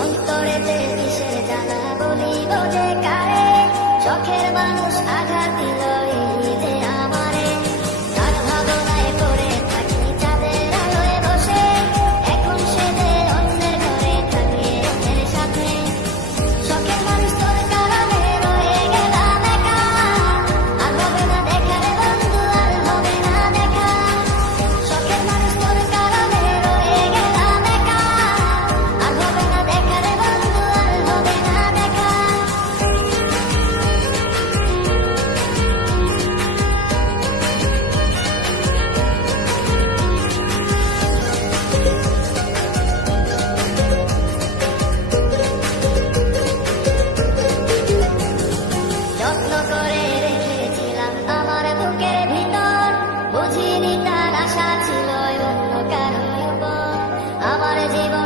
অন্তরেতে কিসের জ্বালা বলিব যে কারে, চোখের মানুষ আঘাত দিল এই যে আমারে। তার ভাবনায় পড়ে থাকি চাঁদের আলোয় বসে, এখন সে যে অন্যের ঘরে থাকে অন্যের সাথে। শখের মানুষ তোর কারণে রয়ে গেলাম একা, আর হবে না দেখা রে বন্ধু, আর হবে না দেখা। শখের মানুষ তোর কারণে রয়ে গেলাম একা, আর হবে না দেখা রে বন্ধু, আর হবে না দেখা। যত্ন করে রেখেছিলাম আমার বুকের ভিতর, বুঝিনি তার আশা ছিল অন্য কারো উপর। আমার জীবন